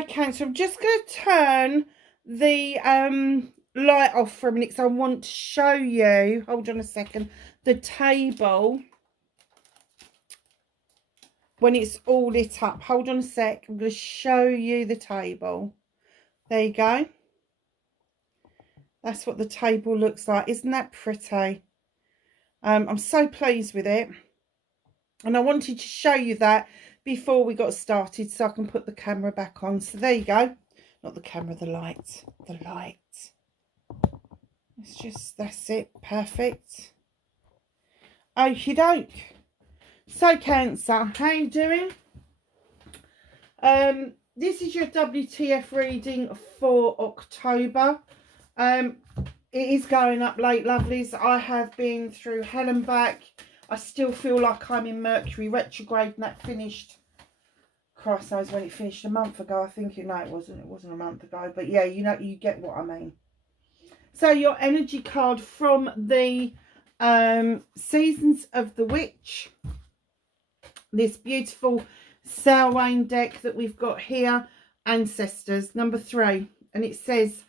Okay, so I'm just going to turn the light off for a minute because I want to show you, hold on a second, the table when it's all lit up. Hold on a sec. I'm going to show you the table. There you go. That's what the table looks like. Isn't that pretty? I'm so pleased with it. And I wanted to show you that before we got started so I can put the camera back on. So there you go. Not the camera, the light. The light. It's just, that's it. Perfect. Okie doke. So Cancer, how you doing? This is your WTF reading for October. It is going up late, lovelies. I have been through hell and back. I still feel like I'm in Mercury retrograde, and that finished, Christ knows when it finished, a month ago. I think, no, it wasn't a month ago, but yeah, you know, you get what I mean. So your energy card from the Seasons of the Witch, this beautiful Samhain deck that we've got here, Ancestors, number 3, and it says,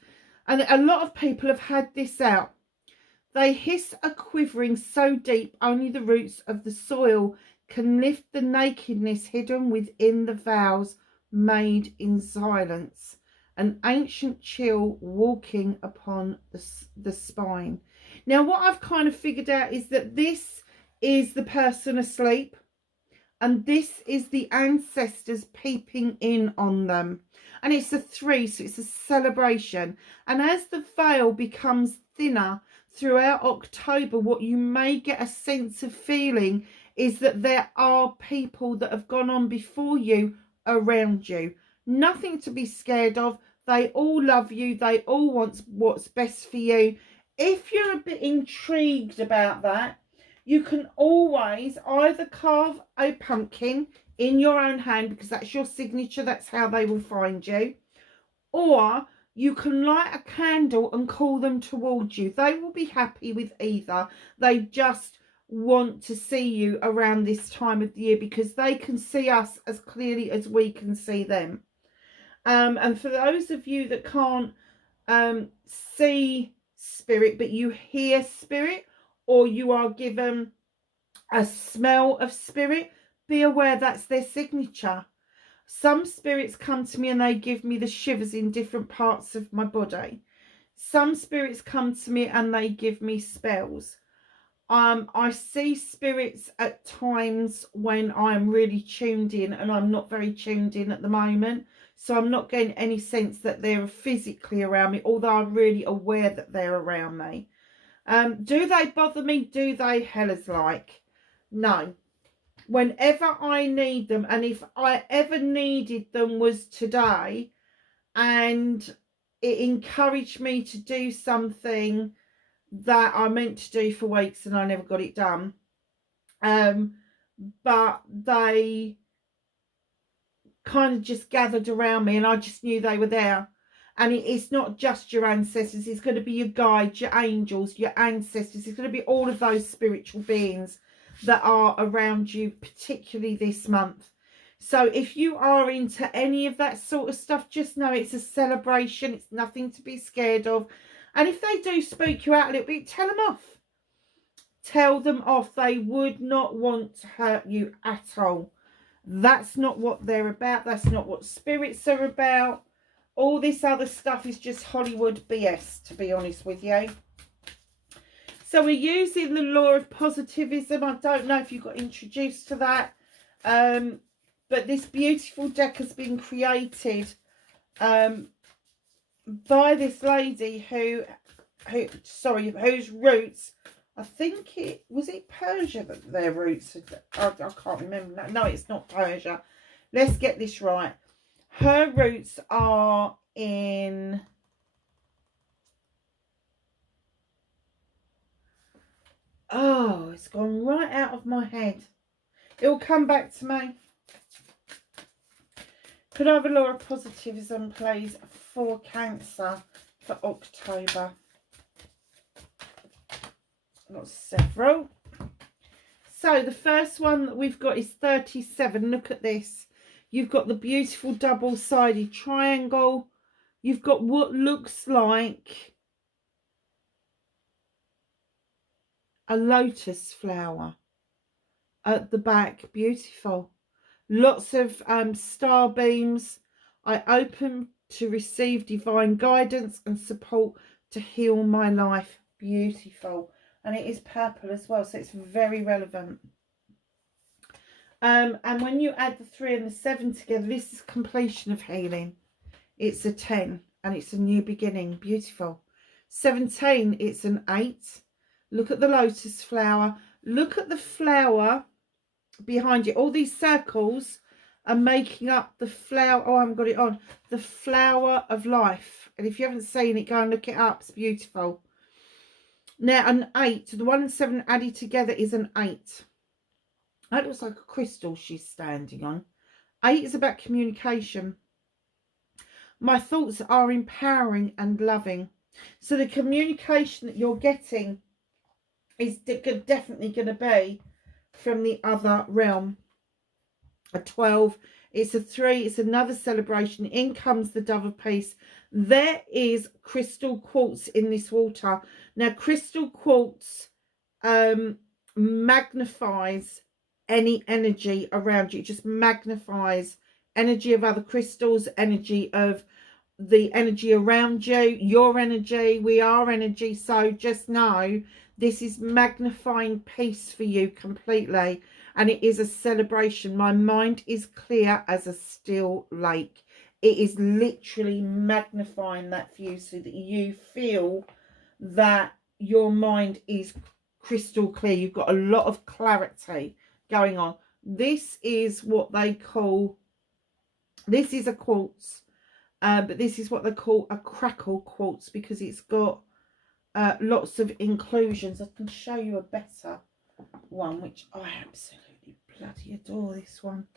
and a lot of people have had this out, they hiss a quivering so deep only the roots of the soil can lift the nakedness hidden within the vows made in silence. An ancient chill walking upon the spine. Now, what I've kind of figured out is that this is the person asleep, and this is the ancestors peeping in on them. And it's a 3, so it's a celebration. And as the veil becomes thinner throughout October, what you may get a sense of feeling is that there are people that have gone on before you around you. Nothing to be scared of. They all love you. They all want what's best for you. If you're a bit intrigued about that, you can always either carve a pumpkin in your own hand, because that's your signature. That's how they will find you. Or you can light a candle and call them towards you. They will be happy with either. They just want to see you around this time of the year because they can see us as clearly as we can see them. And for those of you that can't see spirit, but you hear spirit, or you are given a smell of spirit, be aware that's their signature. Some spirits come to me and they give me the shivers in different parts of my body. Some spirits come to me and they give me spells. I see spirits at times when I'm really tuned in, and I'm not very tuned in at the moment. So I'm not getting any sense that they're physically around me, although I'm really aware that they're around me. Do they bother me? Do they? Hell is like. No. Whenever I need them, and if I ever needed them was today, and it encouraged me to do something that I meant to do for weeks and I never got it done. But they kind of just gathered around me and I just knew they were there. And it's not just your ancestors. It's going to be your guides, your angels, your ancestors. It's going to be all of those spiritual beings that are around you, particularly this month. So if you are into any of that sort of stuff, just know it's a celebration. It's nothing to be scared of. And if they do spook you out a little bit, tell them off. Tell them off. They would not want to hurt you at all. That's not what they're about. That's not what spirits are about. All this other stuff is just Hollywood BS, to be honest with you. So we're using the law of positivism. I don't know if you got introduced to that. But this beautiful deck has been created by this lady whose roots, I think it was Persia that their roots I can't remember. No, it's not Persia. Let's get this right. Her roots are in it's gone right out of my head. It'll come back to me. Could I have a law of positivism, please, for Cancer for October? I've got several. So the first one that we've got is 37. Look at this. You've got the beautiful double-sided triangle. You've got what looks like a lotus flower at the back. Beautiful. Lots of star beams. I open to receive divine guidance and support to heal my life. Beautiful. And it is purple as well, so it's very relevant. And when you add the 3 and the 7 together, this is completion of healing. It's a 10 and it's a new beginning. Beautiful. 17, it's an 8. Look at the lotus flower. Look at the flower behind you. All these circles are making up the flower. Oh, I haven't got it on. The flower of life. And if you haven't seen it, go and look it up. It's beautiful. Now, an 8. The 1 and 7 added together is an 8. That looks like a crystal she's standing on. 8 is about communication. My thoughts are empowering and loving. So the communication that you're getting is definitely going to be from the other realm. A 12, it's a 3, it's another celebration. In comes the Dove of Peace. There is crystal quartz in this water. Now, crystal quartz magnifies any energy around you. It just magnifies energy of other crystals, energy of the energy around you, your energy. We are energy. So just know this is magnifying peace for you completely. And it is a celebration. My mind is clear as a still lake. It is literally magnifying that for you so that you feel that your mind is crystal clear. You've got a lot of clarity going on. This is what they call, this is a quartz, but this is what they call a crackle quartz because it's got lots of inclusions. I can show you a better one, which I absolutely bloody adore. This one,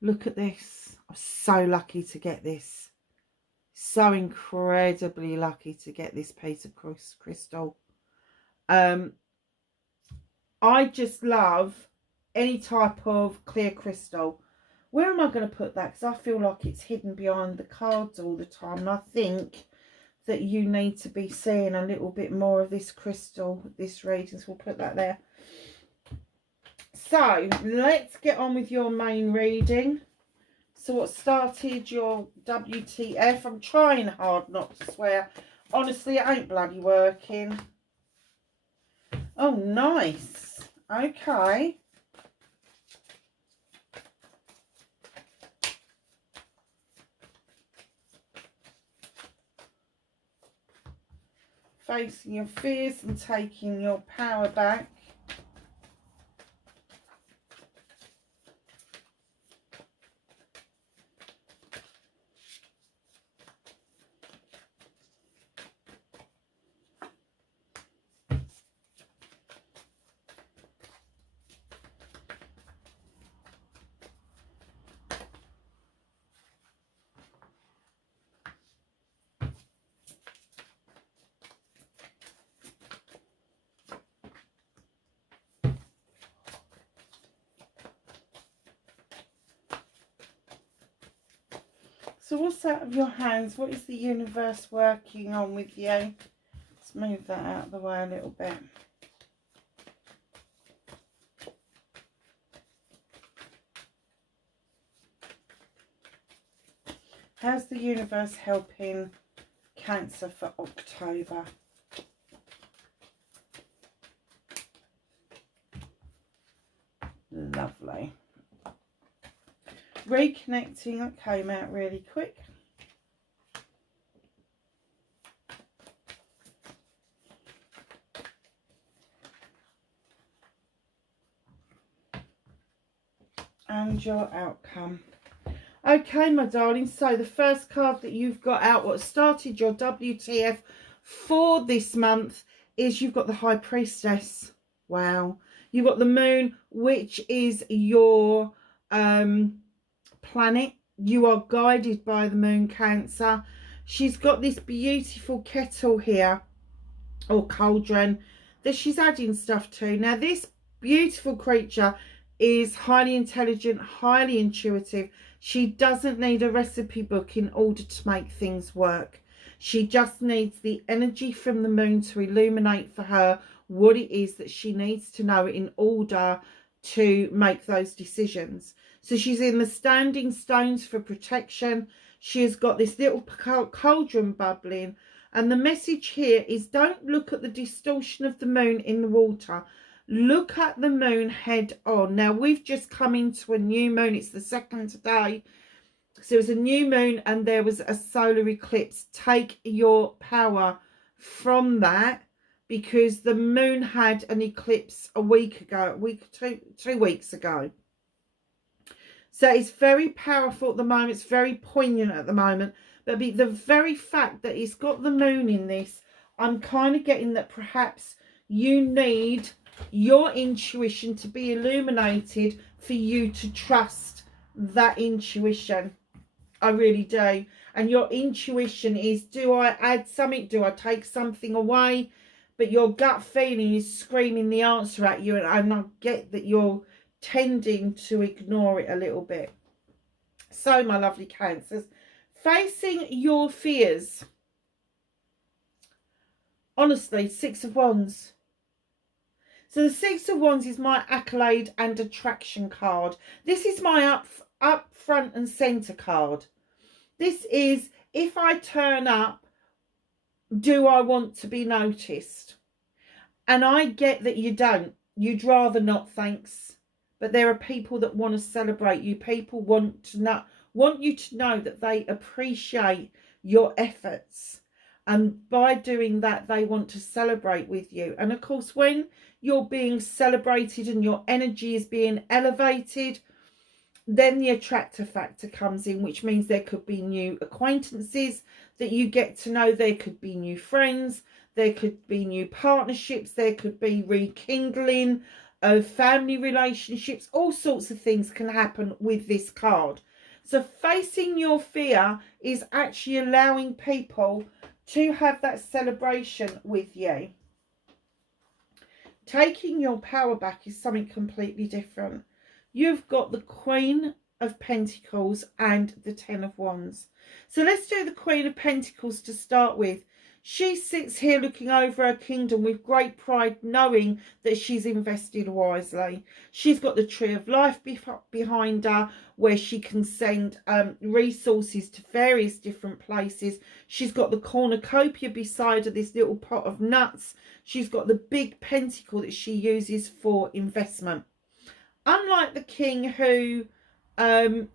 look at this. I'm so lucky to get this, so incredibly lucky to get this piece of crystal. I just love any type of clear crystal. Where am I going to put that? Because I feel like it's hidden behind the cards all the time. And I think that you need to be seeing a little bit more of this crystal, this reading. So we'll put that there. So let's get on with your main reading. So what started your WTF? I'm trying hard not to swear. Honestly, it ain't bloody working. Oh, nice. Okay. Facing your fears and taking your power back. So what's out of your hands? What is the universe working on with you? Let's move that out of the way a little bit. How's the universe helping Cancer for October? Lovely. Reconnecting, that came out really quick. And your outcome. Okay, my darling, so the first card that you've got out, what started your WTF for this month, is you've got the High Priestess. Wow. You've got the Moon, which is your planet. You are guided by the Moon, Cancer. She's got this beautiful kettle here, or cauldron, that she's adding stuff to. Now, this beautiful creature is highly intelligent, highly intuitive. She doesn't need a recipe book in order to make things work. She just needs the energy from the moon to illuminate for her what it is that she needs to know in order to make those decisions. So she's in the standing stones for protection. She has got this little cauldron bubbling. And the message here is, don't look at the distortion of the moon in the water. Look at the moon head on. Now, we've just come into a new moon. It's the second today. So it was a new moon and there was a solar eclipse. Take your power from that, because the moon had an eclipse a week ago, two weeks ago. So it's very powerful at the moment. It's very poignant at the moment. But the very fact that it's got the moon in this, I'm kind of getting that perhaps you need your intuition to be illuminated for you to trust that intuition. I really do. And your intuition is, do I add something? Do I take something away? But your gut feeling is screaming the answer at you. And I get that you're tending to ignore it a little bit. So, my lovely Cancers, facing your fears. Honestly, Six of Wands. So the Six of Wands is my accolade and attraction card. This is my up front and centre card. This is, if I turn up, do I want to be noticed? And I get that you don't. You'd rather not, thanks. But there are people that want to celebrate you. People want you to know that they appreciate your efforts. And by doing that, they want to celebrate with you. And of course, when you're being celebrated and your energy is being elevated, then the attractor factor comes in, which means there could be new acquaintances that you get to know. There could be new friends. There could be new partnerships. There could be rekindling of family relationships. All sorts of things can happen with this card. So facing your fear is actually allowing people to have that celebration with you. Taking your power back is something completely different. You've got the Queen of Pentacles and the Ten of Wands. So let's do the Queen of Pentacles to start with. She sits here looking over her kingdom with great pride, knowing that she's invested wisely. She's got the Tree of Life behind her, where she can send resources to various different places. She's got the cornucopia beside her, this little pot of nuts. She's got the big pentacle that she uses for investment. Unlike the King, who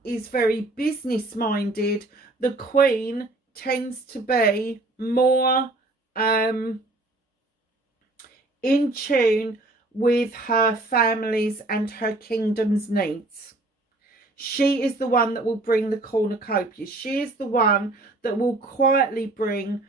is very business-minded, the Queen tends to be more in tune with her family's and her kingdom's needs. She is the one that will bring the cornucopia. She is the one that will quietly bring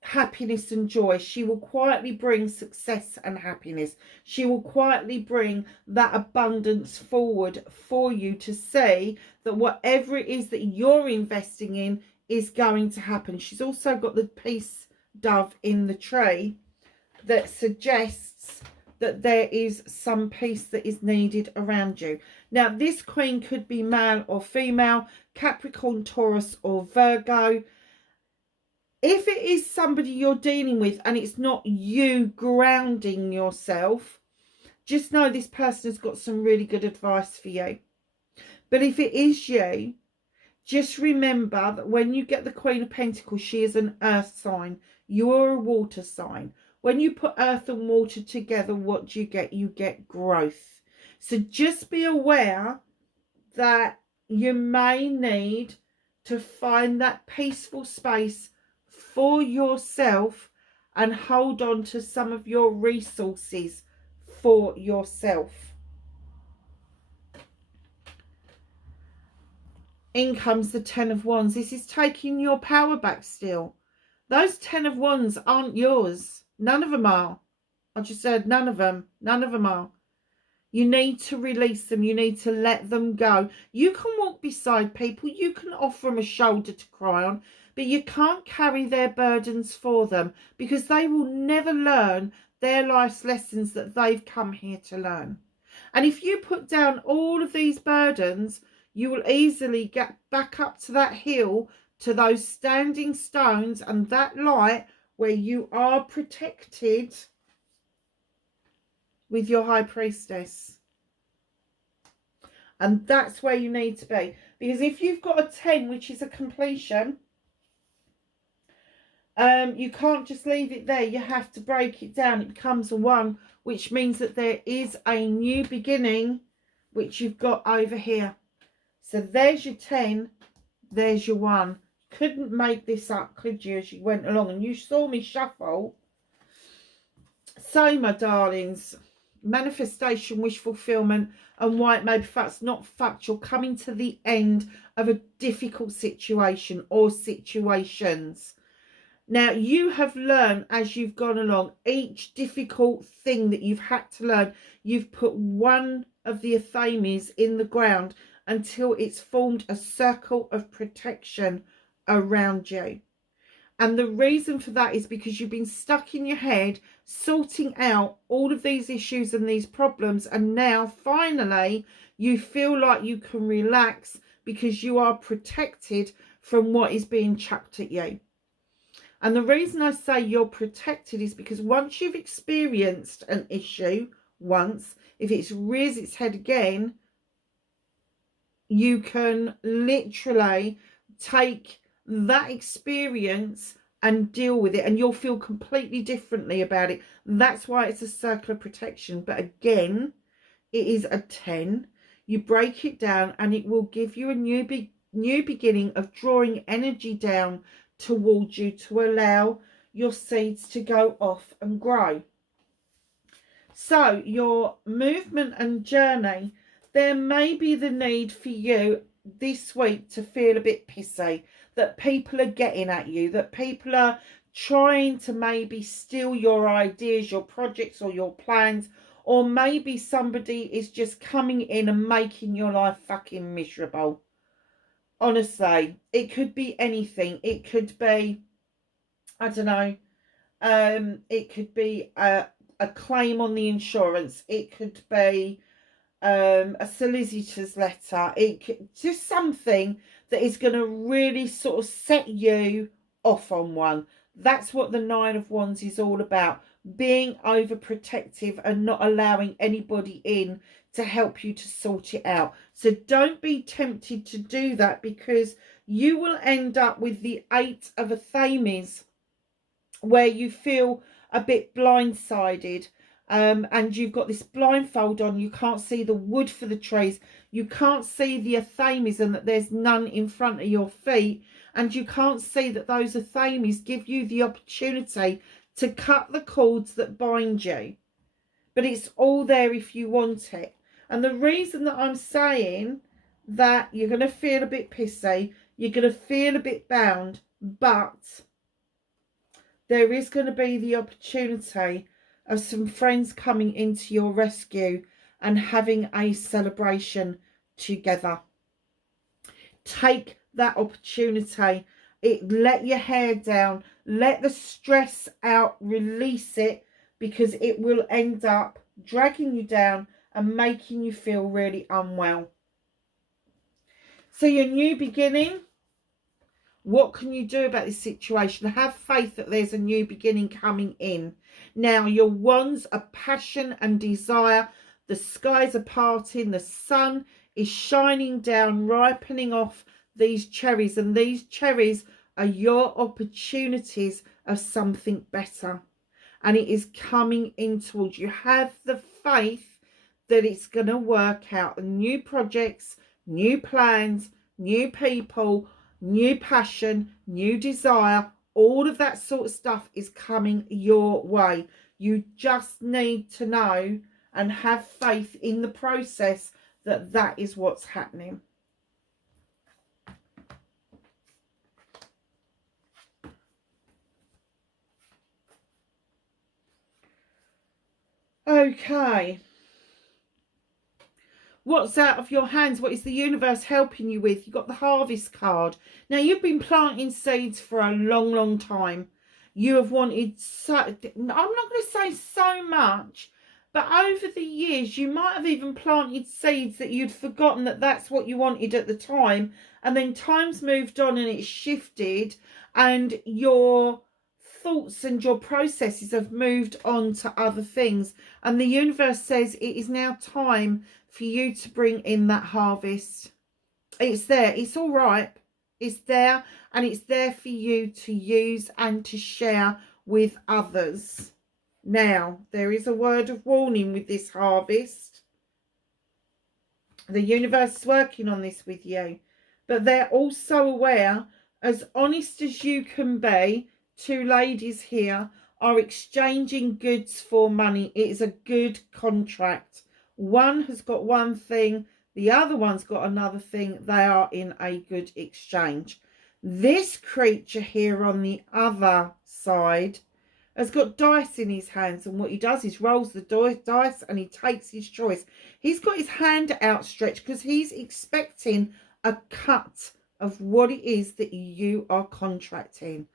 happiness and joy. She will quietly bring success and happiness. She will quietly bring that abundance forward for you to see that whatever it is that you're investing in is going to happen. She's also got the peace dove in the tree that suggests that there is some peace that is needed around you. Now, this Queen could be male or female, Capricorn, Taurus or Virgo. If it is somebody you're dealing with and it's not you grounding yourself, just know this person has got some really good advice for you. But if it is you, just remember that when you get the Queen of Pentacles, she is an earth sign. You're a water sign. When you put earth and water together, what do you get? You get growth. So just be aware that you may need to find that peaceful space for yourself and hold on to some of your resources for yourself. In comes the Ten of Wands. This is taking your power back still. Those Ten of Wands aren't yours. None of them are. I just said none of them. None of them are. You need to release them. You need to let them go. You can walk beside people. You can offer them a shoulder to cry on. But you can't carry their burdens for them, because they will never learn their life's lessons that they've come here to learn. And if you put down all of these burdens, you will easily get back up to that hill, to those standing stones and that light where you are protected with your High Priestess. And that's where you need to be. Because if you've got a 10, which is a completion, you can't just leave it there. You have to break it down. It becomes a 1, which means that there is a new beginning, which you've got over here. So there's your 10, there's your 1. Couldn't make this up, could you, as you went along? And you saw me shuffle. So, my darlings, manifestation, wish fulfillment, and why it may be facts, not factual, coming to the end of a difficult situation or situations. Now, you have learned as you've gone along, each difficult thing that you've had to learn, you've put one of the athames in the ground until it's formed a circle of protection around you. And the reason for that is because you've been stuck in your head sorting out all of these issues and these problems, and now finally you feel like you can relax because you are protected from what is being chucked at you. And the reason I say you're protected is because once you've experienced an issue once, if it's rears its head again, you can literally take that experience and deal with it, and you'll feel completely differently about it. That's why it's a circle of protection. But again, it is a 10. You break it down and it will give you a new beginning of drawing energy down towards you to allow your seeds to go off and grow. So your movement and journey, there may be the need for you this week to feel a bit pissy, that people are getting at you, that people are trying to maybe steal your ideas, your projects or your plans, or maybe somebody is just coming in and making your life fucking miserable. Honestly, it could be anything. It could be, I don't know, it could be a claim on the insurance. It could be a solicitor's letter. It could, just something that is going to really sort of set you off on one. That's what the 9 of Wands is all about. Being overprotective and not allowing anybody in to help you to sort it out. So don't be tempted to do that, because you will end up with the 8 of athames where you feel a bit blindsided. And you've got this blindfold on. You can't see the wood for the trees. You can't see the athames and that there's none in front of your feet. And you can't see that those athames give you the opportunity to cut the cords that bind you. But it's all there if you want it. And the reason that I'm saying that you're going to feel a bit pissy, you're going to feel a bit bound, but there is going to be the opportunity of some friends coming into your rescue and having a celebration together. Take that opportunity. Let your hair down, let the stress out, release it, because it will end up dragging you down and making you feel really unwell. So your new beginning, what can you do about this situation? Have faith that there's a new beginning coming in. Now, your wands are passion and desire. The skies are parting. The sun is shining down, ripening off these cherries. And these cherries are your opportunities of something better. And it is coming in towards you. Have the faith that it's going to work out. New projects, new plans, new people, new passion, new desire, all of that sort of stuff is coming your way. You just need to know and have faith in the process that that is what's happening. Okay. What's out of your hands? What is the universe helping you with? You've got the harvest card. Now, you've been planting seeds for a long, long time. You have wanted so, I'm not going to say so much, But over the years, you might have even planted seeds that you'd forgotten that that's what you wanted at the time. And then time's moved on and it's shifted, and your thoughts and your processes have moved on to other things. And the universe says it is now time for you to bring in that harvest. It's there. It's all right. It's there, and it's there for you to use and to share with others. Now, there is a word of warning with this harvest. The universe is working on this with you, but they're also aware, as honest as you can be, two ladies here are exchanging goods for money. It is a good contract. One has got one thing, the other one's got another thing. They are in a good exchange. This creature here on the other side has got dice in his hands, and what he does is rolls the dice and he takes his choice. He's got his hand outstretched because he's expecting a cut of what it is that you are contracting.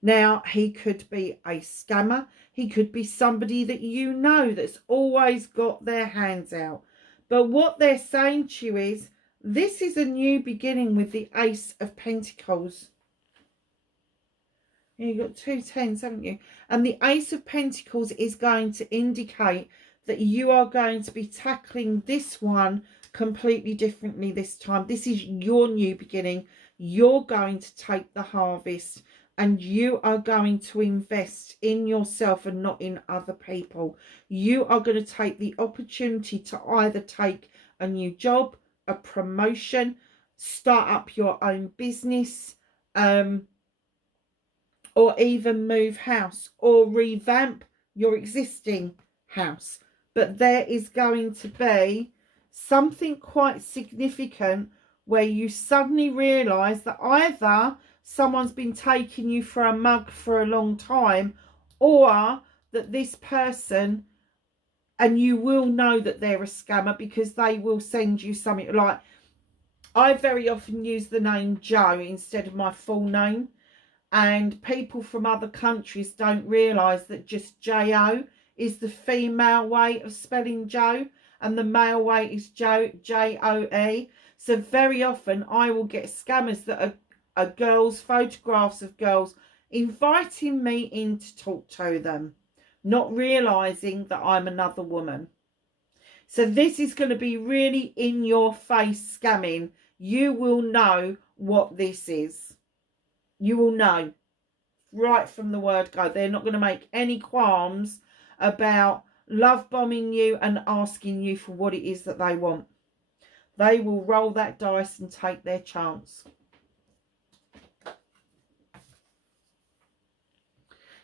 Now, he could be a scammer. He could be somebody that you know that's always got their hands out. But what they're saying to you is, this is a new beginning with the Ace of Pentacles. You've got 2 tens, haven't you? And the Ace of Pentacles is going to indicate that you are going to be tackling this one completely differently this time. This is your new beginning. You're going to take the harvest, and you are going to invest in yourself and not in other people. You are going to take the opportunity to either take a new job, a promotion, start up your own business, or even move house or revamp your existing house. But there is going to be something quite significant where you suddenly realise that either someone's been taking you for a mug for a long time, or that this person, and you will know that they're a scammer because they will send you something. Like, I very often use the name Joe instead of my full name. And people from other countries don't realise that just J-O is the female way of spelling Joe, and the male way is Joe, J-O-E. So very often I will get scammers that are girls, photographs of girls, inviting me in to talk to them, not realising that I'm another woman. So this is going to be really in your face scamming. You will know what this is. You will know right from the word go. They're not going to make any qualms about love bombing you and asking you for what it is that they want. They will roll that dice and take their chance.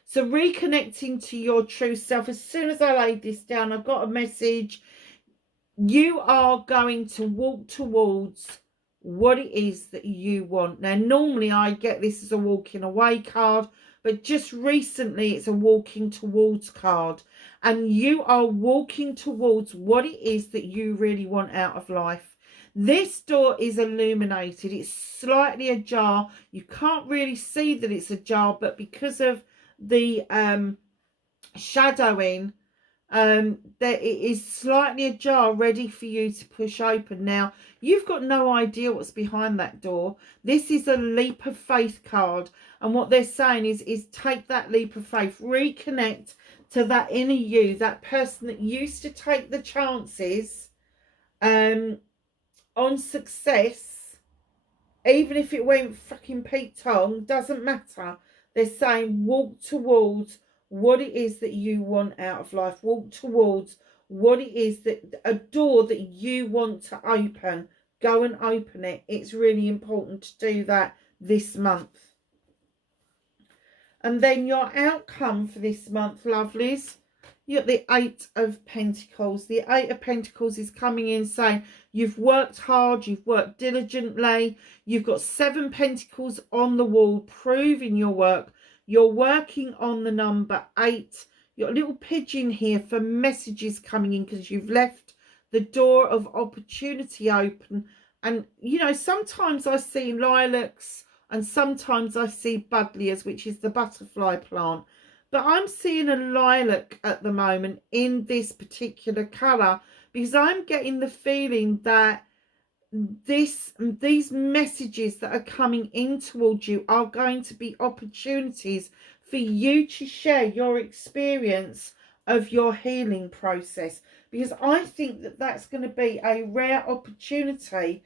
So reconnecting to your true self. As soon as I laid this down, I got a message. You are going to walk towards what it is that you want. Now, normally I get this as a walking away card, but just recently it's a walking towards card. And you are walking towards what it is that you really want out of life. This door is illuminated. It's slightly ajar. You can't really see that it's ajar, but because of the shadowing, that it is slightly ajar, ready for you to push open. Now, you've got no idea what's behind that door. This is a leap of faith card, and what they're saying is take that leap of faith, reconnect to that inner you, that person that used to take the chances on success, even if it went fucking Pete Tong, doesn't matter. They're saying walk towards what it is that you want out of life. Walk towards what it is that, a door that you want to open. Go and open it. It's really important to do that this month. And then your outcome for this month, lovelies, you got the 8 of Pentacles. The 8 of Pentacles is coming in saying you've worked hard, you've worked diligently. You've got 7 Pentacles on the wall proving your work. You're working on the number 8. You've got a little pigeon here for messages coming in because you've left the door of opportunity open. And, you know, sometimes I see lilacs and sometimes I see buddleias, which is the butterfly plant. but I'm seeing a lilac at the moment in this particular colour, because I'm getting the feeling that these messages that are coming in towards you are going to be opportunities for you to share your experience of your healing process, because I think that that's going to be a rare opportunity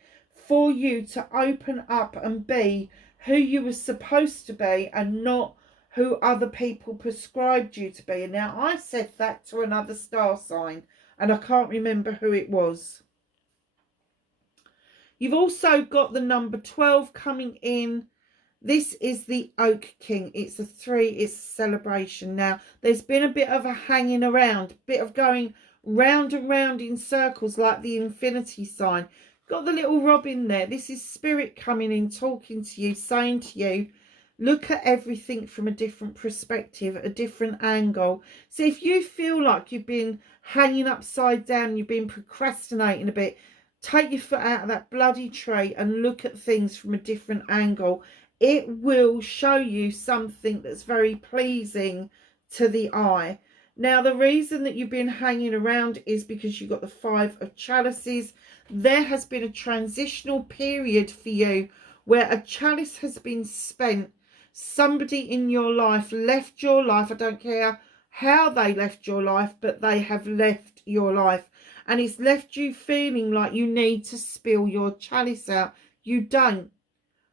for you to open up and be who you were supposed to be and not who other people prescribed you to be. And now I said that to another star sign and I can't remember who it was. You've also got the number 12 coming in. This is the Oak King. It's a 3. It's a celebration. Now, there's been a bit of a hanging around, a bit of going round and round in circles like the infinity sign. Got the little robin there. This is spirit coming in, talking to you, saying to you, look at everything from a different perspective, a different angle. So if you feel like you've been hanging upside down, you've been procrastinating a bit, take your foot out of that bloody tree and look at things from a different angle. It will show you something that's very pleasing to the eye. Now, the reason that you've been hanging around is because you've got the 5 of chalices. There has been a transitional period for you where a chalice has been spent. Somebody in your life left your life. I don't care how they left your life, but they have left your life. And it's left you feeling like you need to spill your chalice out. You don't.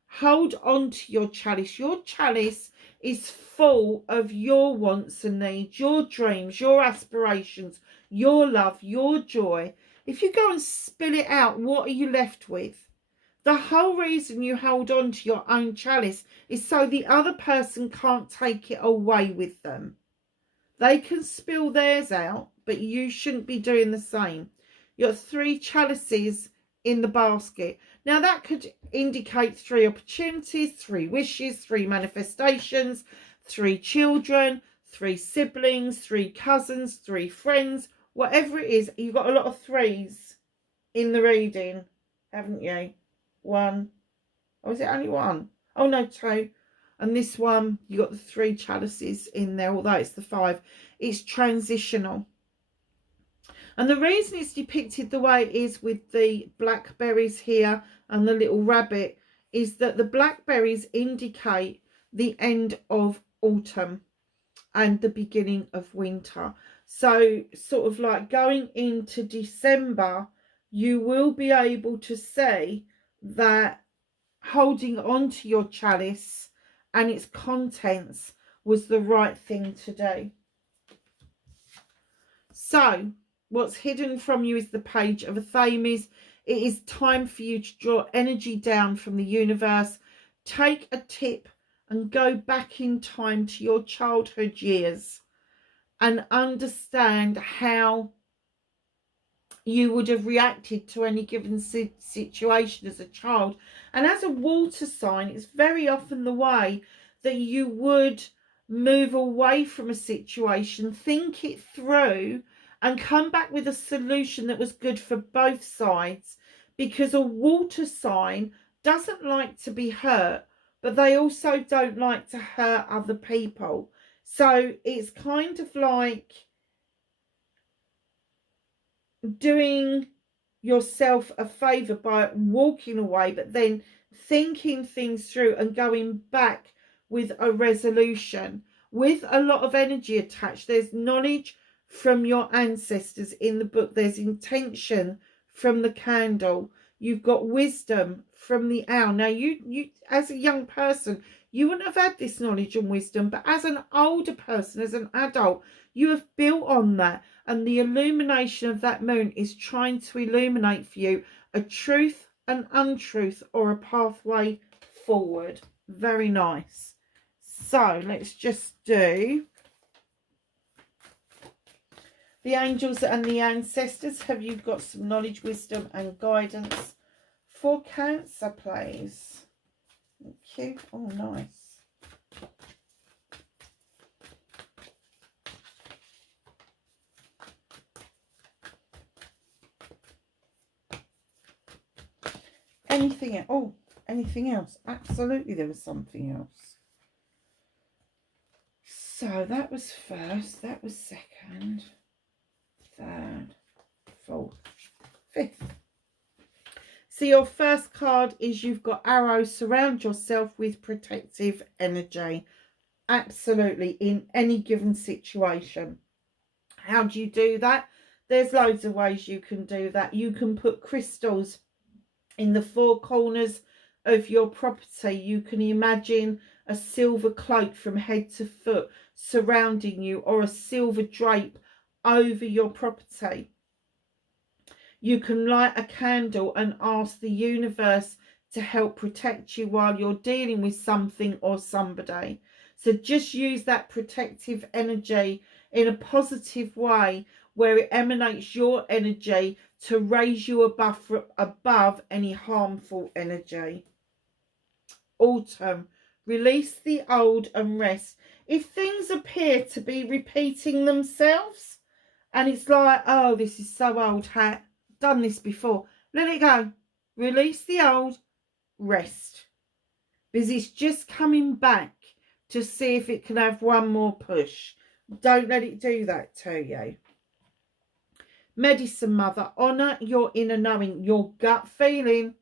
Hold on to your chalice. Your chalice is full of your wants and needs, your dreams, your aspirations, your love, your joy. If you go and spill it out, what are you left with? The whole reason you hold on to your own chalice is so the other person can't take it away with them. They can spill theirs out, but you shouldn't be doing the same. You've got 3 chalices in the basket. Now, that could indicate 3 opportunities, 3 wishes, 3 manifestations, 3 children, 3 siblings, 3 cousins, 3 friends, whatever it is. You've got a lot of 3s in the reading, haven't you? 1. Oh, is it only 1? Oh, no, 2. And this one, you got the 3 chalices in there, although it's the 5. It's transitional. And the reason it's depicted the way it is with the blackberries here and the little rabbit is that the blackberries indicate the end of autumn and the beginning of winter. So sort of like going into December, you will be able to see that holding on to your chalice and its contents was the right thing to do. So what's hidden from you is the Page of Athames. It is time for you to draw energy down from the universe. Take a tip and go back in time to your childhood years and understand how you would have reacted to any given situation as a child. And as a water sign, it's very often the way that you would move away from a situation, think it through, and come back with a solution that was good for both sides, because a water sign doesn't like to be hurt, but they also don't like to hurt other people. So it's kind of like doing yourself a favour by walking away, but then thinking things through and going back with a resolution with a lot of energy attached. There's knowledge from your ancestors in the book. There's intention from the candle. You've got wisdom from the owl. Now, you as a young person, you wouldn't have had this knowledge and wisdom, but as an older person, as an adult, you have built on that. And the illumination of that moon is trying to illuminate for you a truth, an untruth, or a pathway forward. Very nice. So let's just do the angels and the ancestors. Have you got some knowledge, wisdom and guidance for Cancer, please? Thank you. Oh, nice. Anything else? Oh, anything else? Absolutely, there was something else. So that was first, that was second, third, fourth, fifth. So your first card is you've got arrow. Surround yourself with protective energy. Absolutely, in any given situation. How do you do that? There's loads of ways you can do that. You can put crystals in the four corners of your property. You can imagine a silver cloak from head to foot surrounding you, or a silver drape over your property. You can light a candle and ask the universe to help protect you while you're dealing with something or somebody. So just use that protective energy in a positive way, where it emanates your energy to raise you above any harmful energy. Autumn. Release the old and rest. If things appear to be repeating themselves and it's like, oh, this is so old hat, done this before, let it go. Release the old, rest, because it's just coming back to see if it can have one more push. Don't let it do that to you. Medicine Mother. Honor your inner knowing, your gut feeling.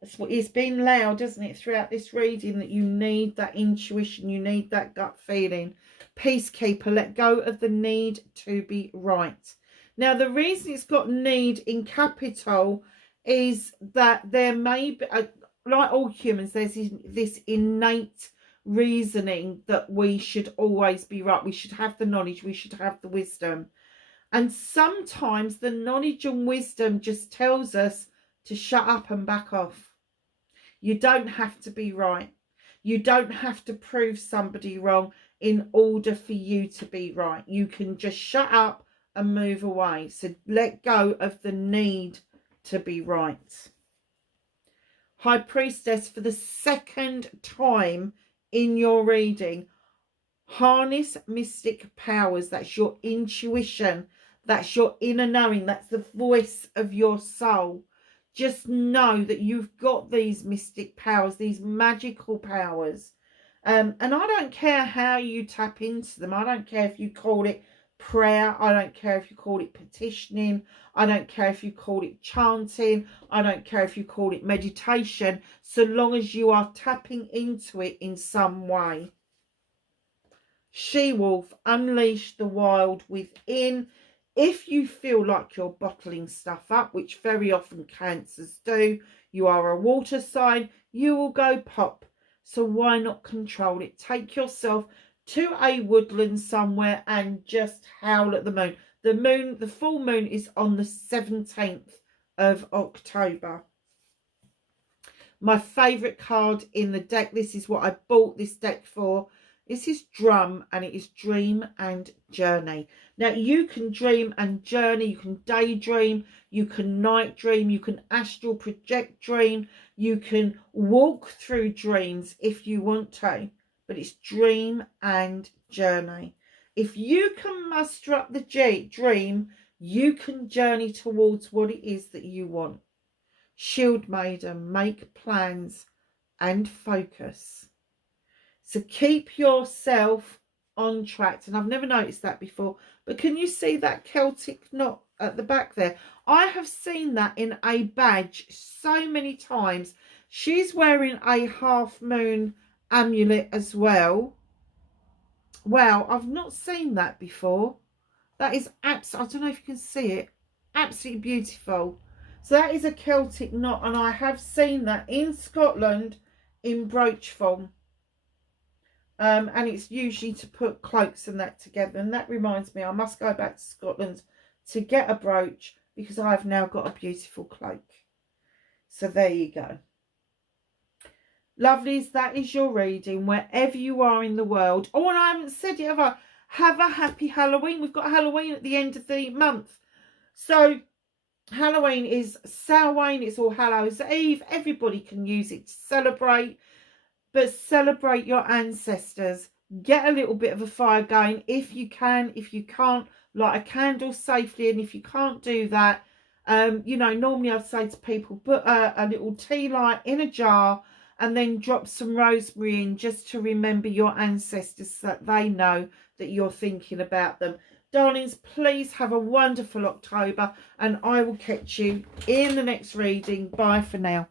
That's what it's been loud, isn't it, throughout this reading, that you need that intuition, you need that gut feeling. Peacekeeper. Let go of the need to be right. Now, the reason it's got need in capital is that there may be, like all humans, there's this innate reasoning that we should always be right. We should have the knowledge. We should have the wisdom. And sometimes the knowledge and wisdom just tells us to shut up and back off. You don't have to be right. You don't have to prove somebody wrong in order for you to be right. You can just shut up and move away. So let go of the need to be right. High Priestess, for the second time in your reading, harness mystic powers. That's your intuition. That's your inner knowing. That's the voice of your soul. Just know that you've got these mystic powers, these magical powers. And I don't care how you tap into them. I don't care if you call it prayer. I don't care if you call it petitioning. I don't care if you call it chanting. I don't care if you call it meditation, so long as you are tapping into it in some way. She-wolf. Unleash the wild within. If you feel like you're bottling stuff up, which very often Cancers do, you are a water sign, you will go pop. So why not control it? Take yourself to a woodland somewhere and just howl at the moon. The full moon is on the 17th of October. My favourite card in the deck, this is what I bought this deck for. This is Drum, and it is Dream and Journey. Now, you can dream and journey, you can daydream, you can night dream, you can astral project dream, you can walk through dreams if you want to, but it's Dream and Journey. If you can muster up the dream, you can journey towards what it is that you want. Shield Maiden. Make plans and focus. So keep yourself on track. And I've never noticed that before, but can you see that Celtic knot at the back there? I have seen that in a badge so many times. She's wearing a half moon amulet as well. Wow, I've not seen that before. That is absolutely, I don't know if you can see it, absolutely beautiful. So that is a Celtic knot, and I have seen that in Scotland in brooch form. And it's usually to put cloaks and that together. And that reminds me, I must go back to Scotland to get a brooch, because I've now got a beautiful cloak. So there you go. Lovelies, that is your reading wherever you are in the world. Oh, and I haven't said it ever. Have a happy Halloween. We've got Halloween at the end of the month. So Halloween is Samhain. It's All Hallows Eve. Everybody can use it to celebrate. But celebrate your ancestors. Get a little bit of a fire going if you can. If you can't, light a candle safely. And if you can't do that, you know, normally I'd say to people, put a little tea light in a jar and then drop some rosemary in just to remember your ancestors so that they know that you're thinking about them. Darlings, please have a wonderful October, and I will catch you in the next reading. Bye for now.